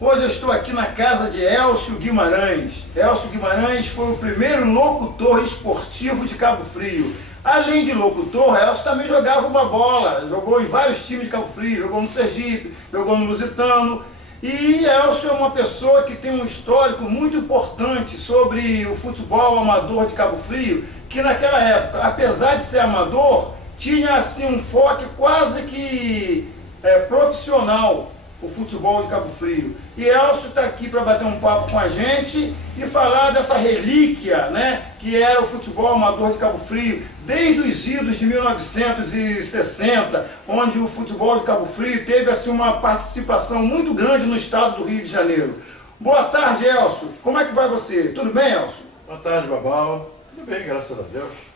Hoje eu estou aqui na casa de Elcio Guimarães. Elcio Guimarães foi o primeiro locutor esportivo de Cabo Frio. Além de locutor, Elcio também jogava uma bola, jogou em vários times de Cabo Frio, jogou no Sergipe, jogou no Lusitano. E Elcio é uma pessoa que tem um histórico muito importante sobre o futebol amador de Cabo Frio, que naquela época, apesar de ser amador, tinha assim um foco quase que profissional, o futebol de Cabo Frio. E Elcio está aqui para bater um papo com a gente e falar dessa relíquia, né, que era o futebol amador de Cabo Frio, desde os idos de 1960, onde o futebol de Cabo Frio teve assim, uma participação muito grande no estado do Rio de Janeiro. Boa tarde, Elcio. Como é que vai você? Tudo bem, Elcio? Boa tarde, Babal. Tudo bem, graças a Deus.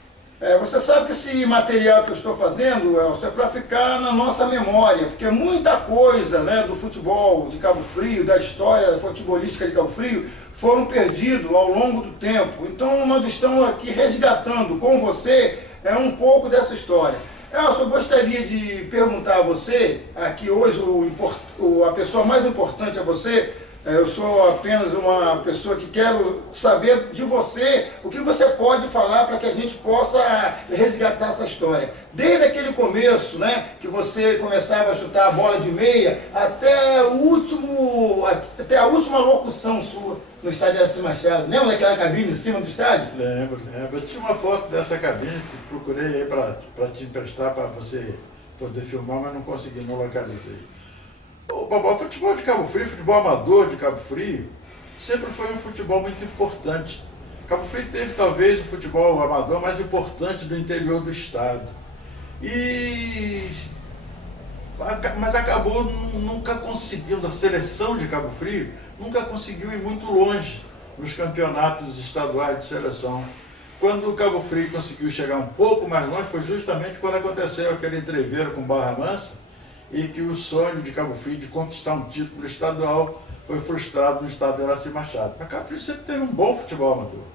Você sabe que esse material que eu estou fazendo, Elcio, é para ficar na nossa memória, porque muita coisa, né, do futebol de Cabo Frio, da história futebolística de Cabo Frio, foram perdidos ao longo do tempo. Então nós estamos aqui resgatando com você um pouco dessa história. Elcio, eu gostaria de perguntar a você, aqui hoje a pessoa mais importante é você. Eu sou apenas uma pessoa que quero saber de você o que você pode falar para que a gente possa resgatar essa história. Desde aquele começo, né, que você começava a chutar a bola de meia, até a última locução sua no estádio Alcir Machado. Lembra daquela cabine em cima do estádio? Lembro. Eu tinha uma foto dessa cabine que procurei aí para te emprestar para você poder filmar, mas não consegui, não localizei. O futebol de Cabo Frio, futebol amador de Cabo Frio, sempre foi um futebol muito importante. Cabo Frio teve talvez o futebol amador mais importante do interior do estado. Mas acabou nunca conseguindo, a seleção de Cabo Frio nunca conseguiu ir muito longe nos campeonatos estaduais de seleção. Quando o Cabo Frio conseguiu chegar um pouco mais longe, foi justamente quando aconteceu aquele entreveiro com Barra Mansa, e que o sonho de Cabo Frio de conquistar um título estadual foi frustrado no estado de Alcir Machado. Mas Cabo Frio sempre teve um bom futebol amador.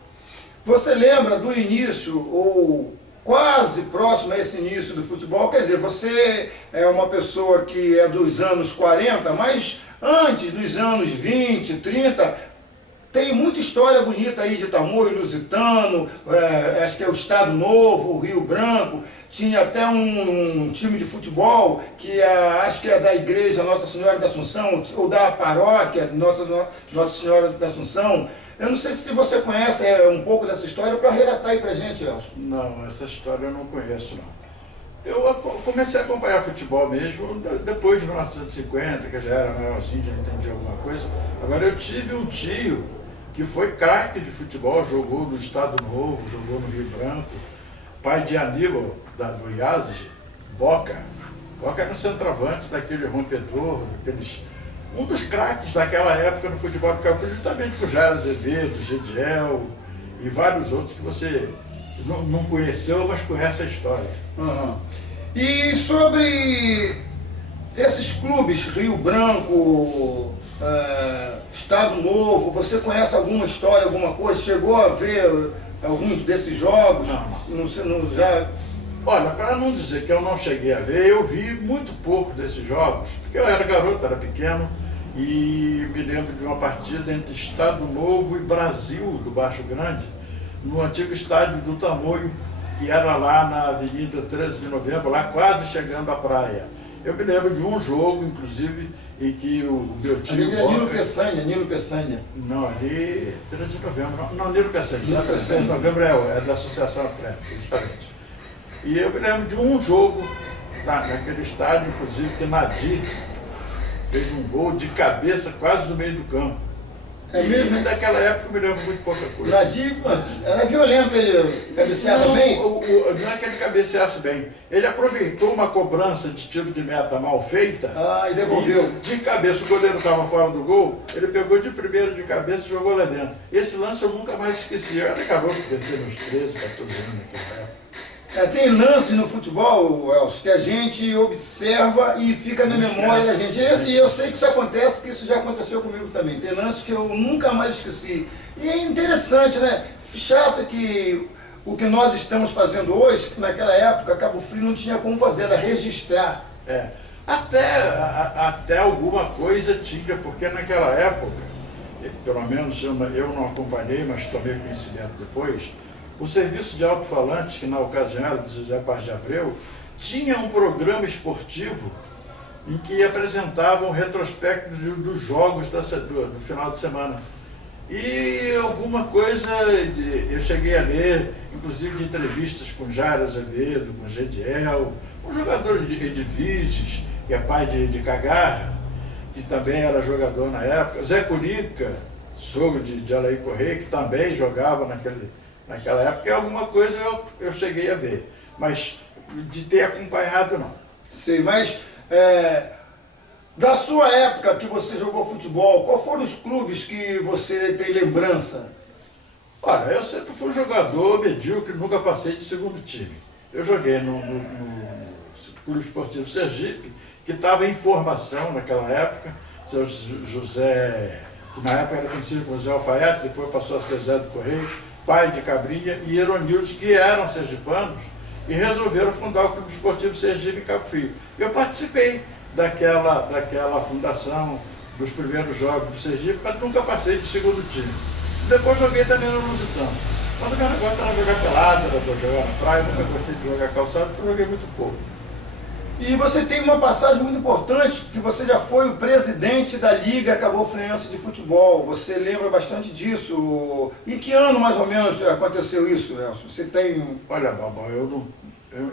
Você lembra do início, ou quase próximo a esse início do futebol? Quer dizer, você é uma pessoa que é dos anos 40, mas antes dos anos 20, 30, tem muita história bonita aí de Tamoio, Lusitano, acho que é o Estado Novo, o Rio Branco. Tinha até um time de futebol que acho que é da igreja Nossa Senhora da Assunção, ou da paróquia Nossa Senhora da Assunção. Eu não sei se você conhece um pouco dessa história, para relatar aí pra gente, Elcio. Não, essa história eu não conheço, não. Eu comecei a acompanhar futebol mesmo depois de 1950, que já era maiorzinho, já entendia alguma coisa. Agora eu tive um tio que foi craque de futebol, jogou no Estado Novo, jogou no Rio Branco, pai de Aníbal, do IASG, Boca. Boca era um centroavante daquele rompedor, um dos craques daquela época no futebol de Cabo Frio, justamente com Jair Azevedo, Gediel e vários outros que você não conheceu, mas conhece a história. Uhum. E sobre esses clubes, Rio Branco, Estado Novo, você conhece alguma história, alguma coisa? Chegou a ver alguns desses jogos? Não, já... Olha, para não dizer que eu não cheguei a ver, eu vi muito pouco desses jogos, porque eu era garoto, era pequeno, e me lembro de uma partida entre Estado Novo e Brasil do Baixo Grande, no antigo estádio do Tamoio, que era lá na Avenida 13 de Novembro, lá quase chegando à praia. Eu me lembro de um jogo, inclusive, em que o meu tio... Nilo Peçanha. Não, ali 13 de Novembro, não, Nilo Peçanha, 13 de Novembro é da Associação Atlética, justamente. E eu me lembro de um jogo naquele estádio, inclusive, que Nadir fez um gol de cabeça quase no meio do campo. É mesmo? E daquela época eu me lembro muito pouca coisa. Nadir era violento, ele cabeceava bem? Não é que ele cabeceasse bem. Ele aproveitou uma cobrança de tiro de meta mal feita. E devolveu. E de cabeça, o goleiro estava fora do gol, ele pegou de primeiro de cabeça e jogou lá dentro. Esse lance eu nunca mais esqueci. Ele acabou de ter uns 13, 14 anos naquela época. Tem lances no futebol, Elcio, que a gente observa e fica na memória da gente. E eu sei que isso acontece, que isso já aconteceu comigo também. Tem lances que eu nunca mais esqueci. E é interessante, né? Chato que o que nós estamos fazendo hoje, que naquela época Cabo Frio não tinha como fazer, era registrar. Até alguma coisa tinha, porque naquela época, pelo menos eu não acompanhei, mas tomei conhecimento depois, o serviço de alto-falantes, que na ocasião era do José Paz de Abreu, tinha um programa esportivo em que apresentavam um retrospecto dos jogos do final de semana. E alguma coisa, eu cheguei a ler, inclusive de entrevistas com Jair Azevedo, com Gediel, um jogador de Edviges, que é pai de Cagarra, que também era jogador na época, Zé Curica, sogro de Alaí Correia, que também jogava naquela época, e alguma coisa eu cheguei a ver, mas de ter acompanhado não. Sim, mas da sua época que você jogou futebol, qual foram os clubes que você tem lembrança? Olha, eu sempre fui jogador medíocre, nunca passei de segundo time. Eu joguei no Clube Esportivo Sergipe, que estava em formação naquela época, seu José, que na época era conhecido como José Alfaiate, depois passou a ser Zé do Correio, pai de Cabrinha, e Eronildes, que eram sergipanos, e resolveram fundar o Clube Esportivo Sergipe em Cabo Frio. Eu participei daquela fundação, dos primeiros jogos do Sergipe, mas nunca passei de segundo time. Depois joguei também no Lusitano. Quando o meu negócio era jogar pelada, era jogar na praia, nunca gostei de jogar calçado, porque eu joguei muito pouco. E você tem uma passagem muito importante, que você já foi o presidente da Liga Cabo-Friense de Futebol. Você lembra bastante disso? Em que ano, mais ou menos, aconteceu isso, Nelson? Você tem... Olha, Babão,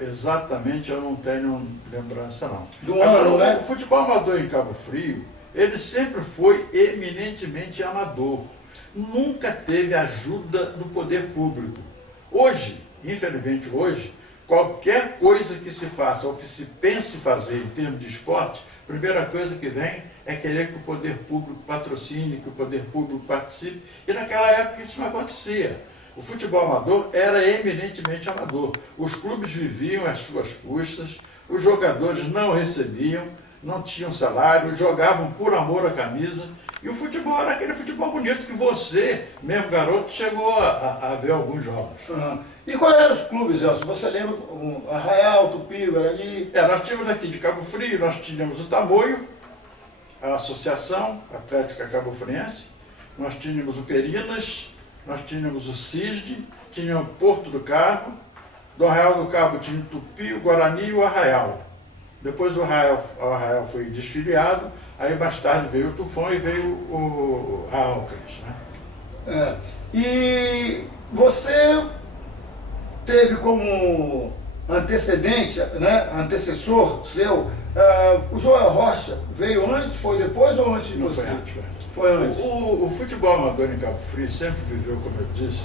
exatamente eu não tenho lembrança, não. Do ano, né? O futebol amador em Cabo Frio, ele sempre foi eminentemente amador. Nunca teve ajuda do poder público. Hoje, infelizmente hoje, qualquer coisa que se faça ou que se pense fazer em termos de esporte, a primeira coisa que vem é querer que o poder público patrocine, que o poder público participe, e naquela época isso não acontecia. O futebol amador era eminentemente amador. Os clubes viviam às suas custas, os jogadores não recebiam, não tinham salário, jogavam por amor à camisa, e o futebol era aquele futebol bonito que você, mesmo garoto, chegou a ver alguns jogos. Uhum. E quais eram os clubes, Nelson? Você lembra? Arraial, Tupi, Guarani? Nós tínhamos aqui de Cabo Frio, nós tínhamos o Tamoio, a Associação Atlética Cabo-Friense, nós tínhamos o Perinas, nós tínhamos o CISD, tínhamos o Porto do Carmo, do Arraial do Cabo tinha o Tupi, o Guarani e o Arraial. Depois o Arraial foi desfiliado, aí mais tarde veio o Tufão e veio o Alcres, né? E você teve como antecedente, né, antecessor seu, o Joel Rocha veio antes, foi depois ou antes de Não você? foi antes, Foi antes. O futebol amador em Cabo Frio sempre viveu, como eu disse,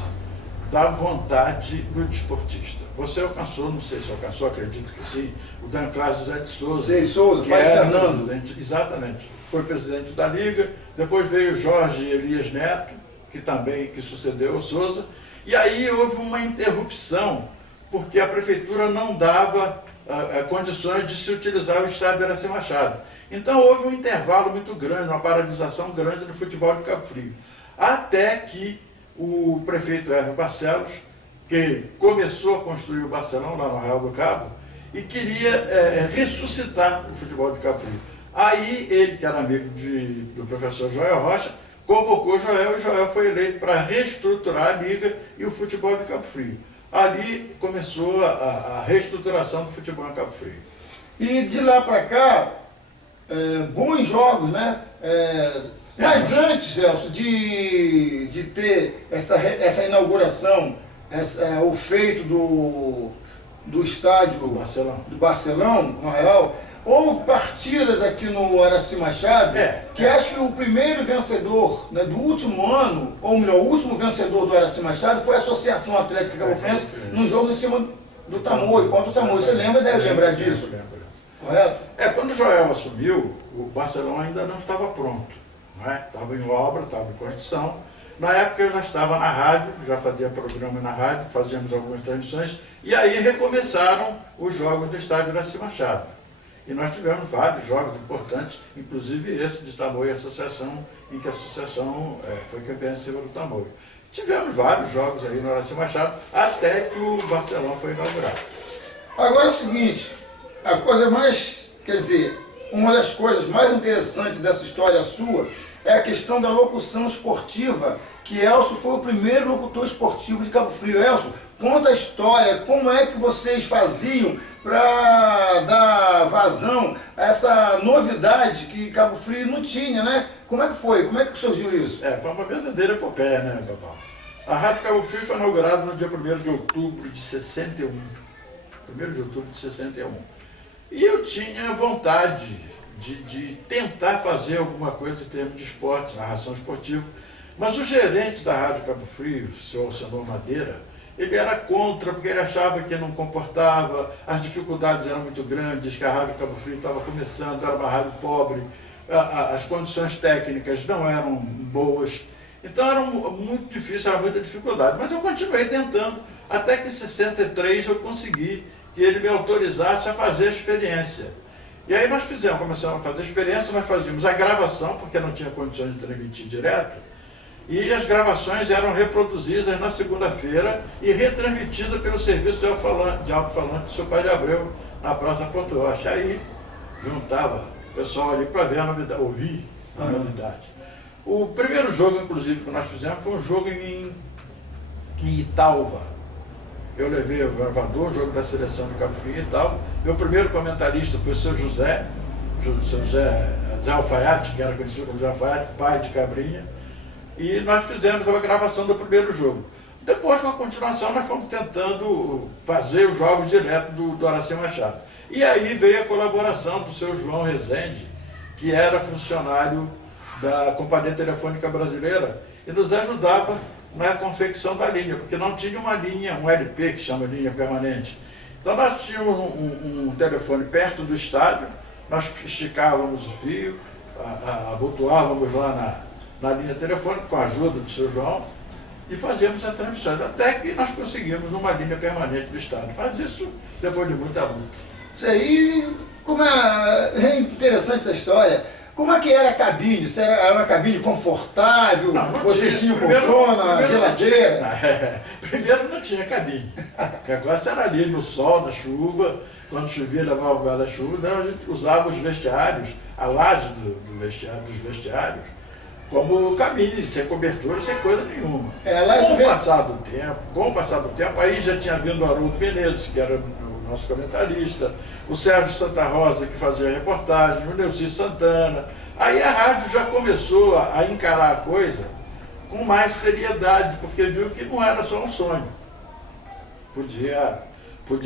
da vontade do desportista. Você alcançou, não sei se alcançou, acredito que sim, o Dan Cláudio José de Souza. Sei, Souza, que pai era Fernando. presidente, exatamente. Foi presidente da Liga, depois veio Jorge Elias Neto, que sucedeu o Souza, e aí houve uma interrupção, porque a prefeitura não dava condições de se utilizar o estádio Iracy Machado. Então houve um intervalo muito grande, uma paralisação grande no futebol de Cabo Frio. Até que o prefeito Hermes Barcelos, que começou a construir o Barcelão lá no Arraial do Cabo, e queria ressuscitar o futebol de Cabo Frio. Aí ele, que era amigo do professor Joel Rocha, convocou Joel, e Joel foi eleito para reestruturar a liga e o futebol de Cabo Frio. Ali começou a reestruturação do futebol em Cabo Frio. E de lá para cá, bons jogos, né? Mas antes, Celso, de ter essa inauguração, o feito do estádio do Barcelão, no Real, houve partidas aqui no Iracy Machado, que acho que o primeiro vencedor, né, do último ano, ou melhor, o último vencedor do Iracy Machado foi a Associação Atlética Cabo-Friense, no jogo em cima do Tamoio, contra o Tamoio. Você lembra, deve lembrar disso? Lembro. Correto? Quando o Joel assumiu, o Barcelão ainda não estava pronto. Estava em obra, estava em construção. Na época eu já estava na rádio, já fazia programa na rádio, fazíamos algumas transmissões, e aí recomeçaram os jogos do estádio Iracy Machado. E nós tivemos vários jogos importantes, inclusive esse de Tamoio e Associação, em que a Associação foi campeã em cima do Tamoio. Tivemos vários jogos aí no Iracy Machado, até que o Barcelão foi inaugurado. Agora é o seguinte, a coisa mais, quer dizer, uma das coisas mais interessantes dessa história sua é a questão da locução esportiva, que Elcio foi o primeiro locutor esportivo de Cabo Frio. Elcio, conta a história, como é que vocês faziam para dar vazão a essa novidade que Cabo Frio não tinha, né? Como é que foi? Como é que surgiu isso? Foi uma verdadeira epopeia, né, Babal? A Rádio Cabo Frio foi inaugurada no dia 1º de outubro de 61. 1º de outubro de 61. E eu tinha vontade de tentar fazer alguma coisa em termos de esporte, narração esportiva. Mas o gerente da Rádio Cabo Frio, o senhor Alcemar Madeira, ele era contra, porque ele achava que não comportava, as dificuldades eram muito grandes, que a Rádio Cabo Frio estava começando, era uma rádio pobre, as condições técnicas não eram boas. Então era muito difícil, era muita dificuldade. Mas eu continuei tentando, até que em 63 eu consegui que ele me autorizasse a fazer a experiência. E aí nós começamos a fazer a experiência, nós fazíamos a gravação, porque não tinha condições de transmitir direto, e as gravações eram reproduzidas na segunda-feira e retransmitidas pelo serviço de alto-falante do seu pai de Abreu, na Praça Porto Rocha. Aí juntava o pessoal ali para ver a novidade, ouvir a novidade. O primeiro jogo, inclusive, que nós fizemos foi um jogo em Italva. Eu levei o gravador, o jogo da seleção do Cabo Frio e tal. Meu primeiro comentarista foi o seu José Alfaiate, que era conhecido como José Alfaiate, pai de Cabrinha. E nós fizemos a gravação do primeiro jogo. Depois, com a continuação, nós fomos tentando fazer os jogos direto do Horácio Machado. E aí veio a colaboração do seu João Rezende, que era funcionário da Companhia Telefônica Brasileira, e nos ajudava na confecção da linha, porque não tinha uma linha, um LP, que chama linha permanente. Então nós tínhamos um telefone perto do estádio, nós esticávamos o fio, abotoávamos lá na linha telefônica, com a ajuda do seu João, e fazíamos as transmissões, até que nós conseguimos uma linha permanente do estádio. Mas isso depois de muita luta. Isso aí, como é interessante essa história. Como é que era a cabine? Se era uma cabine confortável? Não vocês tinha. tinham poltrona, geladeira? Primeiro não tinha cabine. O negócio era ali no sol, na chuva. Quando chovia, levava o guarda-chuva. A gente usava os vestiários, a laje dos vestiários, como cabine, sem cobertura, sem coisa nenhuma. Com o passar do tempo, aí já tinha vindo o Haroldo Menezes, que era o nosso comentarista, o Sérgio Santa Rosa, que fazia a reportagem, o Neuci Santana. Aí a rádio já começou a encarar a coisa com mais seriedade, porque viu que não era só um sonho. Podia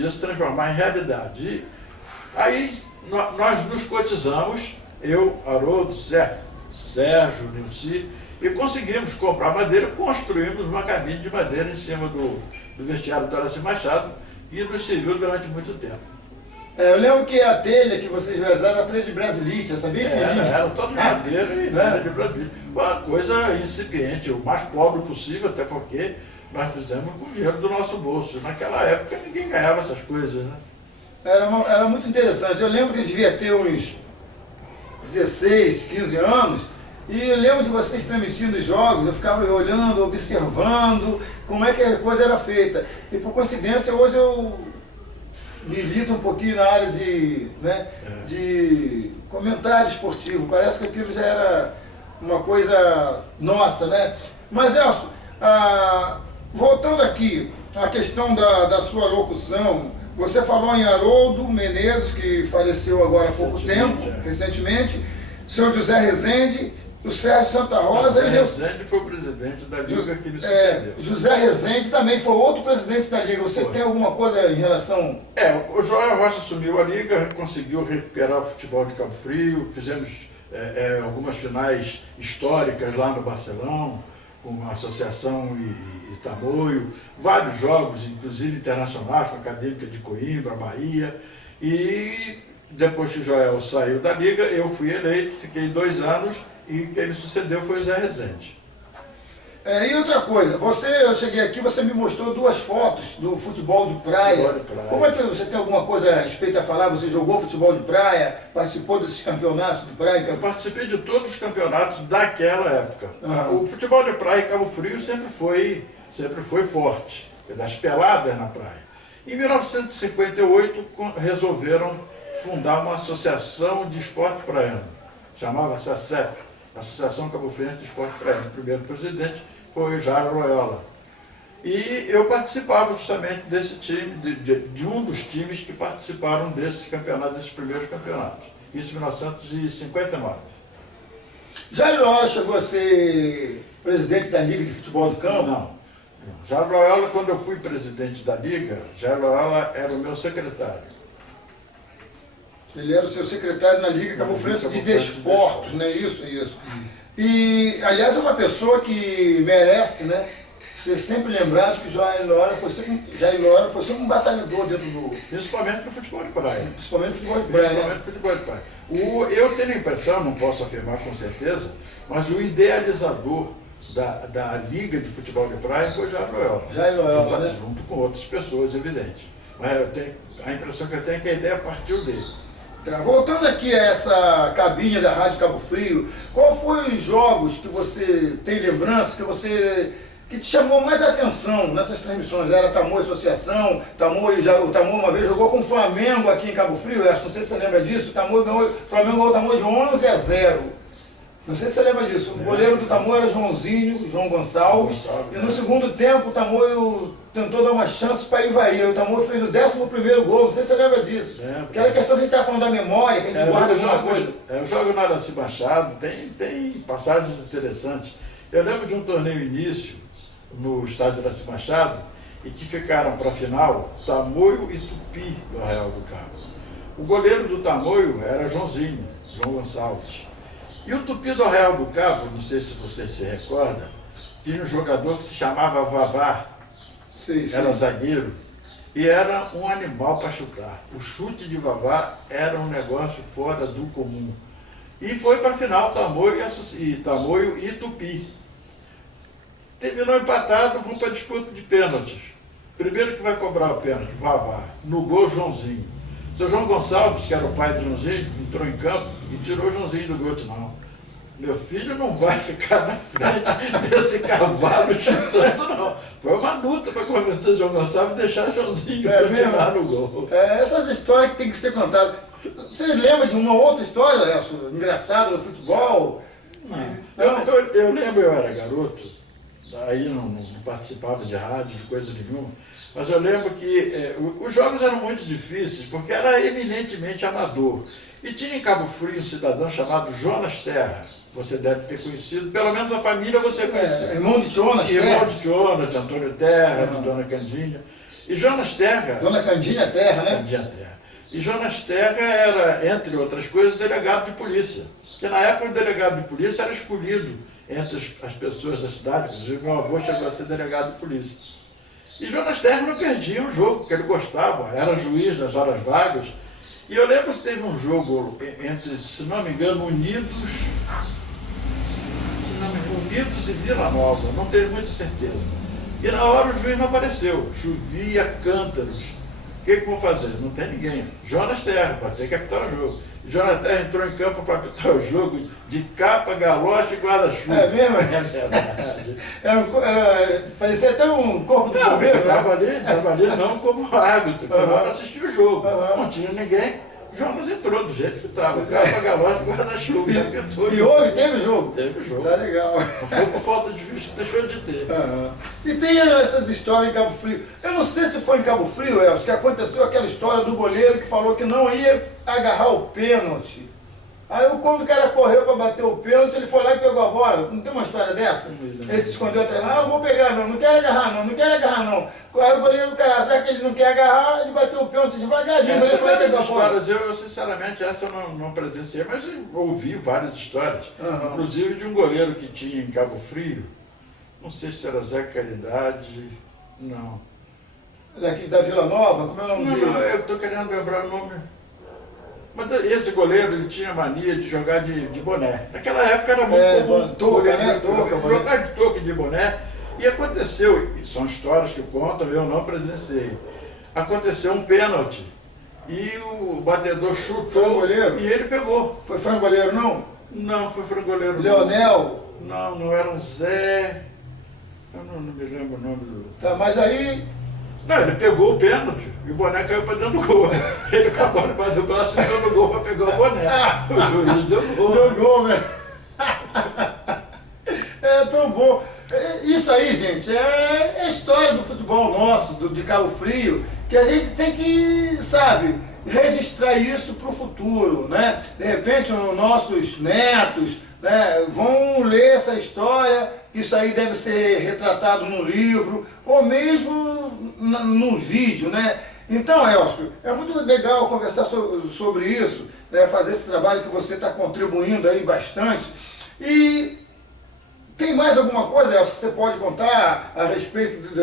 se transformar em realidade. E aí nós nos cotizamos, eu, Haroldo, Sérgio, Neuci, e conseguimos comprar madeira, construímos uma cabine de madeira em cima do vestiário do Horácio Machado, e nos serviu durante muito tempo. Eu lembro que a telha que vocês usaram era a telha de Brasilite, essa bem fininha. Era toda de madeira e telha de Brasilite. Uma coisa incipiente, o mais pobre possível, até porque nós fizemos com o dinheiro do nosso bolso. Naquela época ninguém ganhava essas coisas, né? Era muito interessante. Eu lembro que eu devia ter uns 16, 15 anos, e eu lembro de vocês transmitindo os jogos, eu ficava olhando, observando como é que a coisa era feita. E por coincidência, hoje eu milito um pouquinho na área de comentário esportivo. Parece que aquilo já era uma coisa nossa, né? Mas, Elcio, voltando aqui à questão da sua locução, você falou em Haroldo Menezes, que faleceu agora há pouco tempo, recentemente, o senhor José Rezende, o Sérgio Santa Rosa... José Rezende foi o presidente da Liga que me sucedeu. José Rezende também foi outro presidente da Liga. Você tem alguma coisa em relação... O Joel Rocha assumiu a Liga, conseguiu recuperar o futebol de Cabo Frio, fizemos algumas finais históricas lá no Barcelão, com a Associação e Tamoio, vários jogos, inclusive internacionais, com a Acadêmica de Coimbra, Bahia, e depois que o Joel saiu da Liga, eu fui eleito, fiquei 2 anos, e quem me sucedeu foi o Zé Rezende. E outra coisa, eu cheguei aqui, você me mostrou 2 fotos do futebol de praia. Como é que você tem alguma coisa a respeito a falar? Você jogou futebol de praia, participou desses campeonatos de praia? Eu participei de todos os campeonatos daquela época. O futebol de praia em Cabo Frio sempre foi forte, das peladas na praia. Em 1958 resolveram fundar uma associação de esporte praiano. Chamava-se a ACEP, Associação Cabo Friense de Esporte Praiano. O primeiro presidente foi o Jairo Loyola. E eu participava justamente desse time, de um dos times que participaram desses campeonatos, desses primeiros campeonatos. Isso em 1959. Jairo Loyola chegou a ser presidente da Liga de Futebol de Campo? Não. Jairo Loyola, quando eu fui presidente da Liga, Jairo Loyola era o meu secretário. Ele era o seu secretário na Liga Cabo Friense de Desportos, não é isso? Isso. E, aliás, é uma pessoa que merece, né, ser sempre lembrado que Jairo Loyola foi sempre um batalhador dentro do... Principalmente no futebol de praia. Principalmente no futebol de praia. Principalmente no futebol de praia. Eu tenho a impressão, não posso afirmar com certeza, mas o idealizador da Liga de Futebol de Praia foi Jairo Loyola. Jairo Loyola, né? Junto com outras pessoas, evidente. Mas a impressão que eu tenho é que a ideia partiu dele. Tá, voltando aqui a essa cabine da Rádio Cabo Frio, qual foi os jogos que você tem lembrança, que te chamou mais atenção nessas transmissões? Era Tamoio Associação, o Tamoio uma vez jogou com o Flamengo aqui em Cabo Frio, não sei se você lembra disso, o Flamengo ganhou o Tamoio de 11-0. Não sei se você lembra disso. O goleiro do Tamoio era João Gonçalves, e no segundo tempo o Tamoio tentou dar uma chance para Ivaí. O Tamoio fez o 11º gol, não sei se você lembra disso. Aquela questão que a gente estava falando da memória, que a gente guarda alguma coisa. Eu jogo na Araci Machado, tem passagens interessantes. Eu lembro de um torneio início no estádio Araci Machado, e que ficaram para a final Tamoio e Tupi do Arraial do Cabo. O goleiro do Tamoio era João Gonçalves. E o Tupi do Arraial do Cabo, não sei se você se recorda, tinha um jogador que se chamava Vavá, era zagueiro, e era um animal para chutar. O chute de Vavá era um negócio fora do comum. E foi para a final Tamoio e Tupi. Terminou empatado, vamos para a disputa de pênaltis. Primeiro que vai cobrar o pênalti, Vavá. No gol, Joãozinho. Seu João Gonçalves, que era o pai de Joãozinho, entrou em campo e tirou o Joãozinho do gol. Não, meu filho não vai ficar na frente desse cavalo chutando, não. Foi uma luta para convencer o João Gonçalves e deixar o Joãozinho continuar no gol. Essas histórias que tem que ser contadas. Você lembra de uma outra história, engraçada no futebol? Não. Eu lembro, eu era garoto, aí não participava de rádio, de coisa nenhuma. Mas eu lembro que os jogos eram muito difíceis, porque era eminentemente amador. E tinha em Cabo Frio um cidadão chamado Jonas Terra. Você deve ter conhecido, pelo menos a família você conhece. Irmão de Jonas Terra. Irmão de Jonas, de Antônio Terra, de Dona Candinha. E Jonas Terra... Dona Candinha Terra, né? Candinha Terra. E Jonas Terra era, entre outras coisas, delegado de polícia. Porque na época o delegado de polícia era escolhido entre as pessoas da cidade. Inclusive meu avô chegou a ser delegado de polícia. E Jonas Terra não perdia um jogo, porque ele gostava, era juiz nas horas vagas. E eu lembro que teve um jogo entre, se não me engano, Unidos e Vila Nova, não tenho muita certeza. E na hora o juiz não apareceu, chovia cântaros. O que vão fazer? Não tem ninguém. Jonas Terra, vai ter que apitar o jogo. Jonas Terra entrou em campo para apitar o jogo de capa, galoche e guarda-chuva. É mesmo? É verdade. Parecia até um corpo do governo. Estava ali não como árbitro, foi lá para assistir o jogo. Não tinha ninguém. Jonas entrou do jeito que estava, capa, galoche, guarda-chuva. E teve jogo? Teve jogo. Tá legal. Não foi por falta de juízo, deixou de ter. E tem essas histórias em Cabo Frio. Eu não sei se foi em Cabo Frio, Elcio, que aconteceu aquela história do goleiro que falou que não ia agarrar o pênalti. Aí quando o cara correu para bater o pênalti, ele foi lá e pegou a bola. Não tem uma história dessa? Ele se escondeu atrás. Eu vou pegar não quero agarrar não. Aí o goleiro, cara, já que ele não quer agarrar, ele bateu o pênalti devagarinho. Ele foi pegar a bola. Eu sinceramente, essa eu não presenciei, mas ouvi várias histórias. Inclusive de um goleiro que tinha em Cabo Frio, não sei se era Zé Caridade, não. Daqui da Vila Nova, como é o nome dele? Não, eu estou querendo lembrar o nome. Mas esse goleiro, ele tinha mania de jogar de boné. Naquela época era muito comum. Touca, né? Jogar de touca e de boné. E aconteceu, e são histórias que contam, eu não presenciei. Aconteceu um pênalti. E o batedor chutou goleiro? E ele pegou. Foi frango-goleiro, não? Não, foi frango-goleiro. Leonel? Não era um Zé. Eu não me lembro o nome do... Tá, mas aí Não, ele pegou o pênalti e o boné caiu para dentro do gol. Ele acabou de bater o braço e deu no gol para pegar o boné. O juiz deu gol. Deu gol, né? É tão bom. Isso aí, gente, é a história do futebol nosso, de Cabo Frio, que a gente tem que, sabe, registrar isso para o futuro, né? De repente, os nossos netos, né, vão ler essa história, isso aí deve ser retratado num livro, ou mesmo num vídeo, né? Então, Elcio, é muito legal conversar sobre isso, né, fazer esse trabalho que você está contribuindo aí bastante. E tem mais alguma coisa, Elcio, que você pode contar a respeito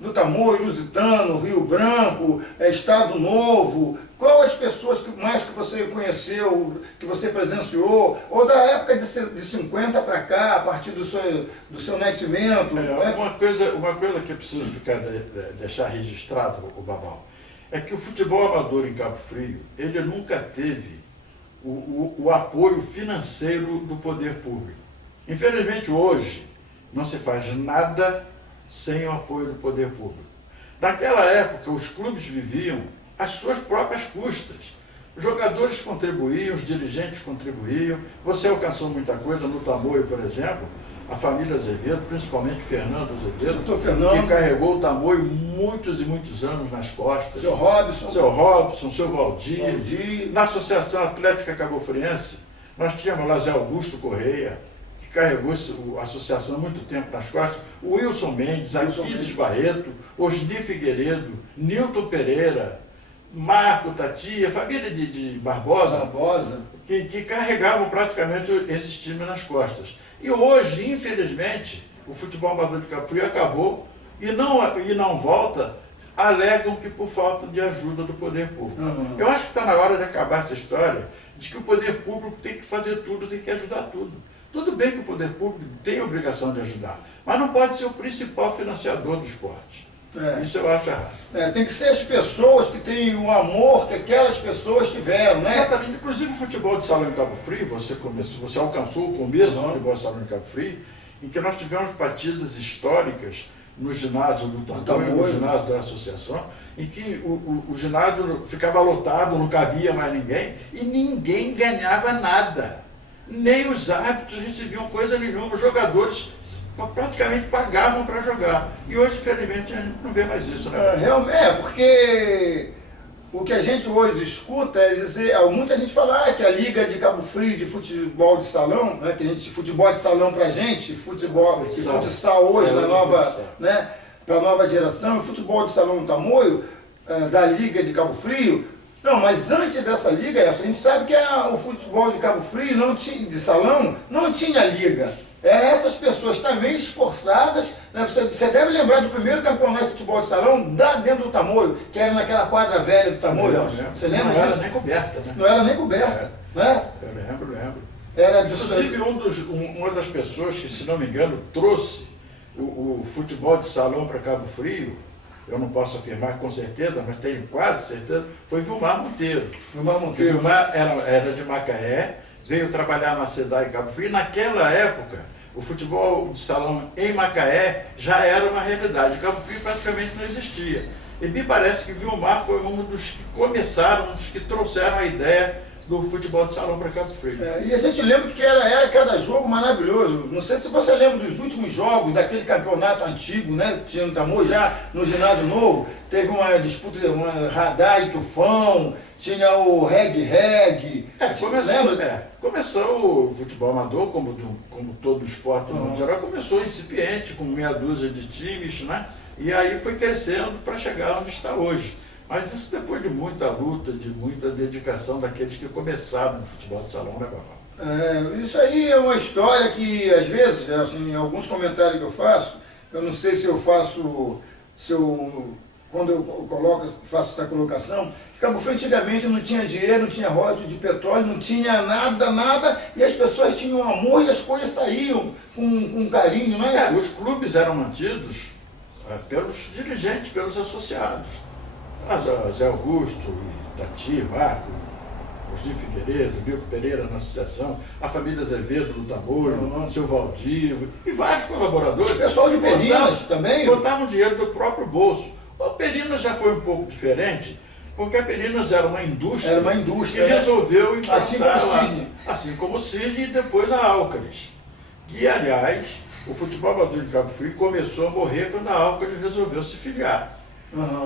do Tamoio, Lusitano, Rio Branco, Estado Novo? Qual as pessoas mais que você conheceu, que você presenciou, ou da época de 50 para cá, a partir do seu nascimento? Né? Uma coisa que eu preciso deixar registrado, o Babal, é que o futebol amador em Cabo Frio, ele nunca teve o apoio financeiro do poder público. Infelizmente, hoje, não se faz nada sem o apoio do poder público. Naquela época, os clubes viviam às suas próprias custas. Os jogadores contribuíam, os dirigentes contribuíam. Você alcançou muita coisa no Tamoio, por exemplo. A família Azevedo, principalmente Fernando Azevedo, que carregou o Tamoio muitos e muitos anos nas costas. Seu Robson, seu Valdir. Na Associação Atlética Cabofriense, nós tínhamos lá Zé Augusto Correia, carregou a associação há muito tempo nas costas, o Wilson Mendes, Aquiles Barreto, Osni Figueiredo, Nilton Pereira, Marco, Tatia, família de Barbosa, que carregavam praticamente esses times nas costas. E hoje, infelizmente, o futebol amador de Cabo Frio acabou e não volta, alegam que por falta de ajuda do poder público. Eu acho que está na hora de acabar essa história de que o poder público tem que fazer tudo, tem que ajudar tudo. Tudo bem que o poder público tem a obrigação de ajudar, mas não pode ser o principal financiador do esporte. Isso eu acho errado. Tem que ser as pessoas que têm o amor que aquelas pessoas tiveram, né? Exatamente. Inclusive o futebol de salão em Cabo Frio, você alcançou o começo do futebol de salão em Cabo Frio, em que nós tivemos partidas históricas no ginásio do Tamoio, no ginásio da associação, em que o ginásio ficava lotado, não cabia mais ninguém, e ninguém ganhava nada. Nem os árbitros recebiam coisa nenhuma, os jogadores praticamente pagavam para jogar. E hoje, infelizmente, a gente não vê mais isso, né? Porque o que a gente hoje escuta é dizer, muita gente fala que a Liga de Cabo Frio de futebol de salão, né, que a gente, futebol de salão pra gente, futsal hoje, para a nova geração, futebol de salão no Tamoio, da Liga de Cabo Frio. Não, mas antes dessa liga, a gente sabe que o futebol de Cabo Frio de salão não tinha liga. Eram essas pessoas também esforçadas, né? Você deve lembrar do primeiro campeonato de futebol de salão dentro do Tamoio, que era naquela quadra velha do Tamoio. Você lembra disso? Não era nem coberta, né? Não era nem coberta, né? Eu lembro. Inclusive, uma das pessoas que, se não me engano, trouxe o futebol de salão para Cabo Frio, eu não posso afirmar com certeza, mas tenho quase certeza, foi Vilmar Monteiro. Vilmar era de Macaé, veio trabalhar na SEDAI Cabo Frio. Naquela época, o futebol de salão em Macaé já era uma realidade. Cabo Frio praticamente não existia. E me parece que Vilmar foi um dos que começaram, um dos que trouxeram a ideia do futebol de salão para Cabo Frio. E a gente lembra que era cada jogo maravilhoso. Não sei se você lembra dos últimos jogos daquele campeonato antigo, né? Que tinha no Tamoio, já no ginásio novo. Teve uma disputa, uma Radar e Tufão, tinha o Reg. Começou o futebol amador, como todo esporte no geral, começou incipiente, com meia dúzia de times, né? E aí foi crescendo para chegar onde está hoje. Mas isso depois de muita luta, de muita dedicação daqueles que começaram no futebol de salão, né, Babal? Isso aí é uma história que, às vezes, assim, em alguns comentários que eu faço, eu não sei se eu faço, quando eu faço essa colocação, Cabo Frio antigamente não tinha dinheiro, não tinha royalties de petróleo, não tinha nada, e as pessoas tinham amor e as coisas saíam com carinho, né? Os clubes eram mantidos pelos dirigentes, pelos associados. Zé Augusto, Tati, Marco, Osni Figueiredo, Nilton Pereira na associação, a família Azevedo do Tamoio, seu Valdir e vários colaboradores. O pessoal de Perinas também. Botavam dinheiro do próprio bolso. O Perinas já foi um pouco diferente, porque a Perinas era uma indústria, que resolveu implantar assim como o Cisne. Assim como o Cisne e depois a Álcalis. Que, aliás, o futebol amador de Cabo Frio começou a morrer quando a Álcalis resolveu se filiar.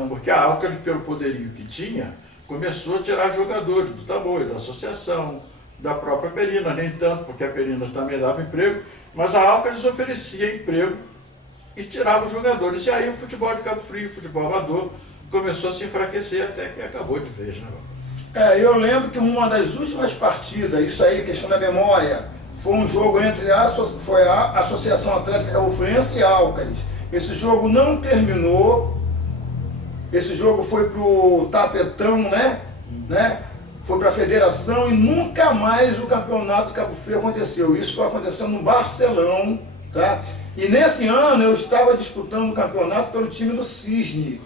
Porque a Álcalis, pelo poderio que tinha, começou a tirar jogadores do tabuleiro, da associação, da própria Perinas, nem tanto, porque a Perinas também dava emprego, mas a Álcalis oferecia emprego e tirava os jogadores. E aí o futebol de Cabo Frio, o futebol amador, começou a se enfraquecer até que acabou de vez, né? Eu lembro que uma das últimas partidas, isso aí, questão da memória, foi um jogo entre a Associação Atlética Cabo Friense e a Álcalis. Esse jogo não terminou, esse jogo foi para o tapetão, né? Foi para a federação e nunca mais o campeonato Cabo Frio aconteceu. Isso foi acontecendo no Barcelão, tá? E nesse ano eu estava disputando o campeonato pelo time do Cisne,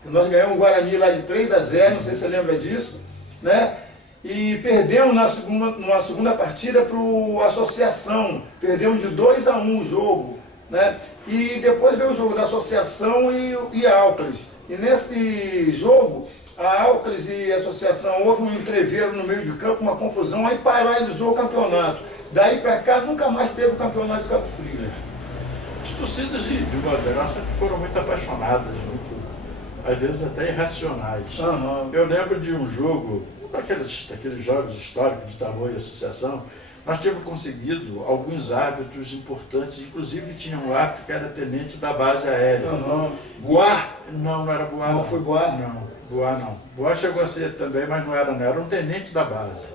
que nós ganhamos o Guarani lá de 3-0, não sei se você lembra disso, né? E perdemos numa segunda partida para o Associação, perdemos de 2-1 o jogo, né? E depois veio o jogo da Associação e a Álcalis. E nesse jogo, a Álcalis e a Associação, houve um entreveiro no meio de campo, uma confusão, aí paralisou o campeonato. Daí para cá nunca mais teve o campeonato de Cabo Frio. As torcidas de modo geral sempre foram muito apaixonadas, muito, às vezes até irracionais. Eu lembro de um jogo, daqueles jogos históricos de tamanho e associação, nós tínhamos conseguido alguns árbitros importantes, inclusive tinha um árbitro que era tenente da base aérea. Boa? Não era Boa. Não foi Boa? Não, Boa não. Boa chegou a ser também, mas não, era um tenente da base.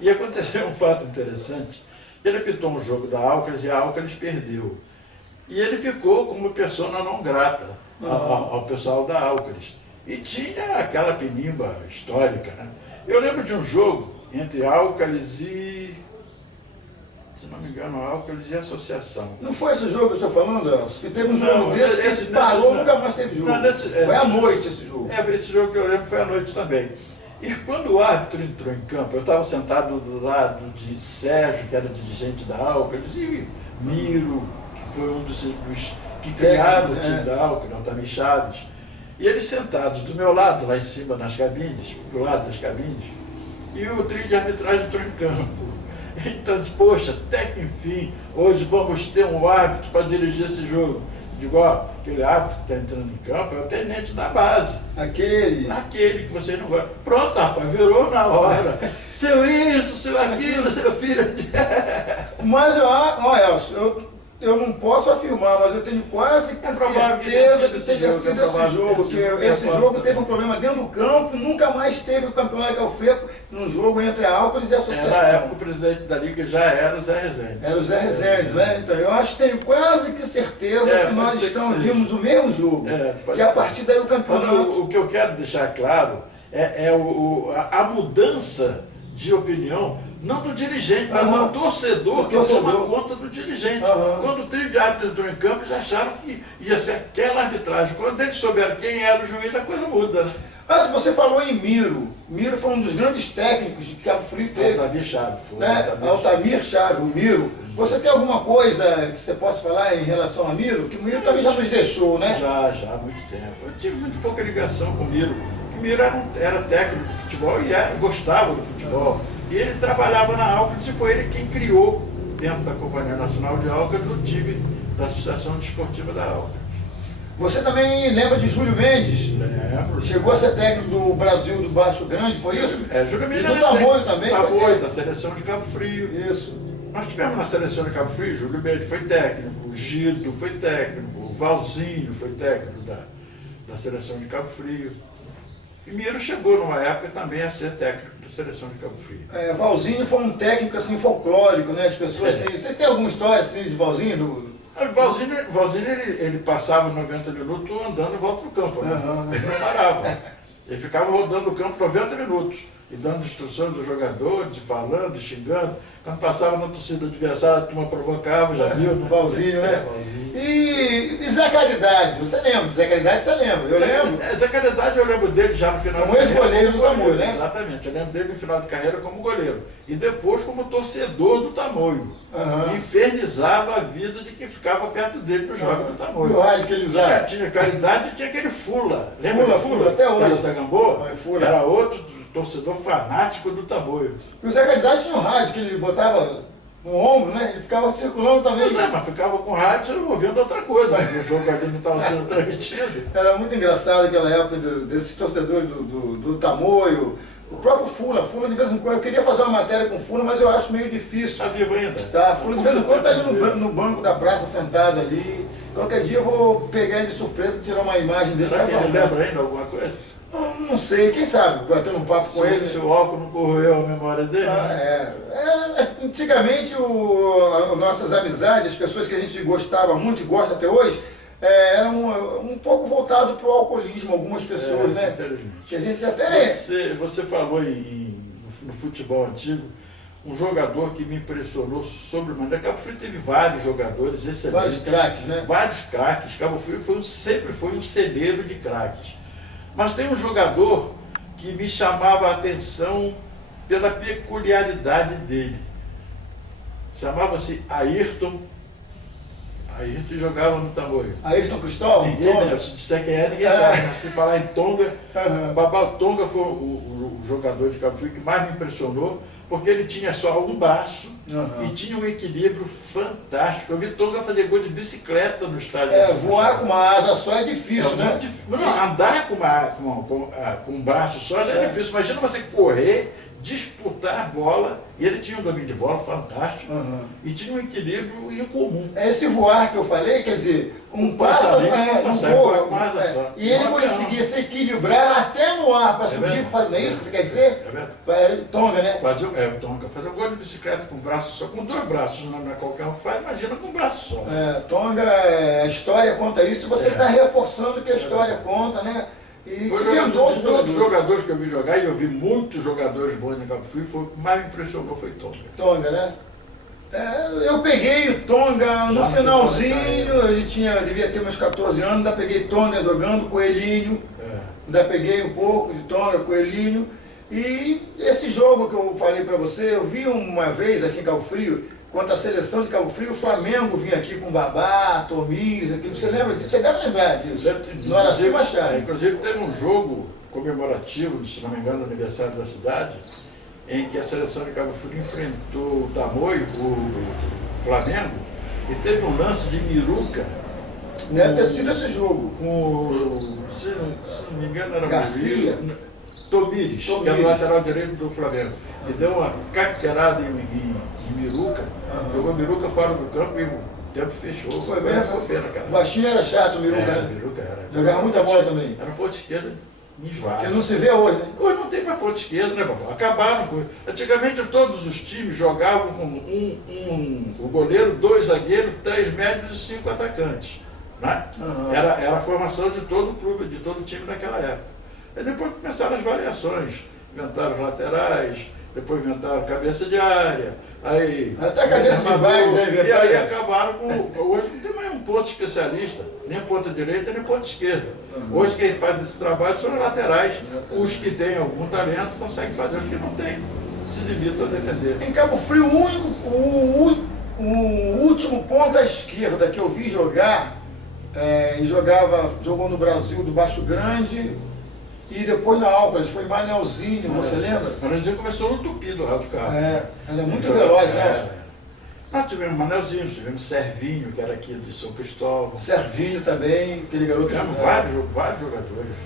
E aconteceu um fato interessante, ele apitou um jogo da Álcalis e a Álcalis perdeu. E ele ficou como persona não grata ao pessoal da Álcalis. E tinha aquela penimba histórica, né? Eu lembro de um jogo entre Álcalis e, se não me engano, Álcalis e Associação. Não foi esse jogo que eu estou falando, Elcio? Que teve um jogo desse que parou, nunca mais teve jogo. Foi à noite esse jogo. Esse jogo que eu lembro foi à noite também. E quando o árbitro entrou em campo, eu estava sentado do lado de Sérgio, que era dirigente da Álcalis, e Miro, que foi um dos que criaram o time da Álcalis, Altamir Chaves. E eles sentados do meu lado, lá em cima nas cabines, do lado das cabines, e o trio de arbitragem entrou em campo. Então, poxa, até que enfim, hoje vamos ter um árbitro para dirigir esse jogo. Digo, ó, aquele árbitro que está entrando em campo é o tenente da base. Aquele que vocês não gostam. Pronto, rapaz, virou na hora. Seu isso, seu aquilo, seu filho. Mas, Elcio, eu não posso afirmar, mas eu tenho quase certeza que tenha sido esse jogo. Porque esse jogo teve um problema dentro do campo, nunca mais teve o campeonato de Cabo Frio num jogo entre a Álcalis e a Associação. Na época o presidente da Liga já era o Zé Rezende. Era o Zé Rezende, né? Então eu acho que tenho quase que certeza que nós vimos o mesmo jogo. Que a partir daí o campeonato... O que eu quero deixar claro é a mudança de opinião, não do dirigente, mas do torcedor que toma conta do dirigente. Quando o trio de árbitros entrou em campo, eles acharam que ia ser aquela arbitragem. Quando eles souberam quem era o juiz, a coisa muda. Mas você falou em Miro. Miro foi um dos grandes técnicos que Cabo Frio teve. Altamir Chaves. Altamir Chaves, o Miro. Você tem alguma coisa que você possa falar em relação a Miro? Que o Miro também já nos deixou, né? Já, há muito tempo. Eu tive muito pouca ligação com o Miro. O Miro era técnico de futebol e gostava do futebol. E ele trabalhava na Álcalis e foi ele quem criou, dentro da Companhia Nacional de Álcalis, o time da Associação Desportiva da Álcalis. Você também lembra de Júlio Mendes? Lembro. Chegou a ser técnico do Brasil do Baixo Grande, foi isso? Júlio Mendes. E do Tamoio também? Tamoio, da seleção de Cabo Frio. Isso. Nós tivemos na seleção de Cabo Frio, Júlio Mendes foi técnico, o Gido foi técnico, o Valzinho foi técnico da seleção de Cabo Frio. E Miro chegou numa época também a ser técnico da seleção de Cabo Frio. Valzinho foi um técnico assim folclórico, né? As pessoas têm... Você tem alguma história assim de Valzinho? O Valzinho ele passava 90 minutos andando em volta do campo, né? Ele não parava. Ele ficava rodando o campo 90 minutos. e dando instruções dos jogadores, falando, xingando. Quando passava na torcida adversária, a turma provocava, já viu, né? Valzinho, né? Valzinho. E Zé Caridade, você lembra? Zé Caridade você lembra? Eu lembro. Zé Caridade, eu lembro dele já no final Como ex-goleiro do Tamoio, né? Exatamente, eu lembro dele no final de carreira como goleiro. E depois como torcedor do Tamoio. Infernizava a vida de quem ficava perto dele no jogo do Tamoio. E o rádio que ele usava? Tinha Caridade e tinha aquele Fula. Lembra Fula, até hoje. Era da Gamboa? Fula. Era outro torcedor fanático do Tamoio. E o Zé Caridade tinha um rádio que ele botava no ombro, né? Ele ficava circulando também. Mas ficava com rádio ouvindo outra coisa, porque o jogo ali não estava sendo transmitido. Era muito engraçado aquela época desses torcedores do Tamoio. O próprio Fula de vez em quando, eu queria fazer uma matéria com o Fula, mas eu acho meio difícil. Está vivo ainda? Tá, Fula de vez em quando tá ali no banco da praça, sentado ali. Qualquer dia eu vou pegar ele de surpresa, tirar uma imagem dele. Será que ele lembra ainda alguma coisa? Não sei, quem sabe, batendo um papo com ele. Se o álcool não corroeu a memória dele, né? Antigamente, nossas amizades, as pessoas que a gente gostava muito e gosta até hoje, eram um pouco voltado para o alcoolismo, algumas pessoas, né? Infelizmente. Que a gente até... Você falou no futebol antigo, um jogador que me impressionou sobremaneira. Cabo Frio teve vários jogadores excelentes. Vários craques, né? Vários craques. Cabo Frio sempre foi um celeiro de craques. Mas tem um jogador que me chamava a atenção pela peculiaridade dele. Chamava-se Ayrton. Ayrton jogava no Tamoio. Ayrton Cristóvão? Ninguém, né? Se disser quem é, ninguém sabe. Mas se falar em Tonga, Babau Tonga foi o jogador de Cabo Frio que mais me impressionou, porque ele tinha só um braço e tinha um equilíbrio fantástico. Eu vi Tonga fazer gol de bicicleta no estádio. Voar com uma asa só é difícil, né? Não, andar com um braço só já é difícil. Imagina você correr, disputar a bola, e ele tinha um domínio de bola fantástico e tinha um equilíbrio incomum. Esse voar que eu falei, quer dizer, um pássaro não voa, e ele conseguia se equilibrar até no ar para subir, não é isso que você quer dizer? Tonga, né? Tonga fazia um gol de bicicleta com um braço só, com dois braços, não é qualquer um que faz, imagina com um braço só. Tonga, a história conta isso, e você está reforçando que a história conta, né? E foi todos os jogadores que eu vi jogar, e eu vi muitos jogadores bons em Cabo Frio, foi o que mais me impressionou foi Tonga. Tonga, né? Eu peguei o Tonga no finalzinho, ele devia ter uns 14 anos, ainda peguei Tonga jogando, Coelhinho, ainda peguei um pouco de Tonga, Coelhinho, e esse jogo que eu falei para você, eu vi uma vez aqui em Cabo Frio, contra a seleção de Cabo Frio, o Flamengo vinha aqui com Babá, Tomis, aquilo. Você lembra disso? Você deve lembrar disso. No Araci Machado. Inclusive teve um jogo comemorativo, se não me engano, do aniversário da cidade, em que a seleção de Cabo Frio enfrentou o Tamoio, o Flamengo, e teve um lance de Miruca. Deve ter sido esse jogo. Se não me engano, era Garcia. Tomires, que era o lateral direito do Flamengo. E deu uma caquerada em Miruca, jogou Miruca fora do campo e o tempo fechou. Foi mesmo? Ficou feio na cara. O baixinho era chato, o Miruca, né? Miruca era. Jogava muita bola também. Era ponta esquerda enjoado. Que não se vê hoje, né? Hoje não tem mais ponta esquerda, né, Babá? Acabaram com. Antigamente todos os times jogavam com o goleiro, 2 zagueiros, 3 médios e 5 atacantes. Né? Era a formação de todo o clube, de todo o time naquela época. Aí depois começaram as variações, inventaram os laterais, depois inventaram cabeça de área, aí... Até a cabeça de bairro, né? E aí acabaram com... Hoje não tem mais um ponto especialista, nem ponta direita, nem ponta esquerda. Hoje quem faz esse trabalho são os laterais. Os que têm algum talento conseguem fazer, os que não têm se limitam a defender. Em Cabo Frio, o último ponta esquerda que eu vi jogar, jogou no Brasil do Baixo Grande, e depois na Alpes, foi Manelzinho, você lembra? Manelzinho começou no Tupi do Alto Carro. Era muito veloz, né? Nós tivemos Manelzinho, tivemos Servinho, que era aqui de São Cristóvão. Servinho também, aquele garoto. Tivemos vários jogadores.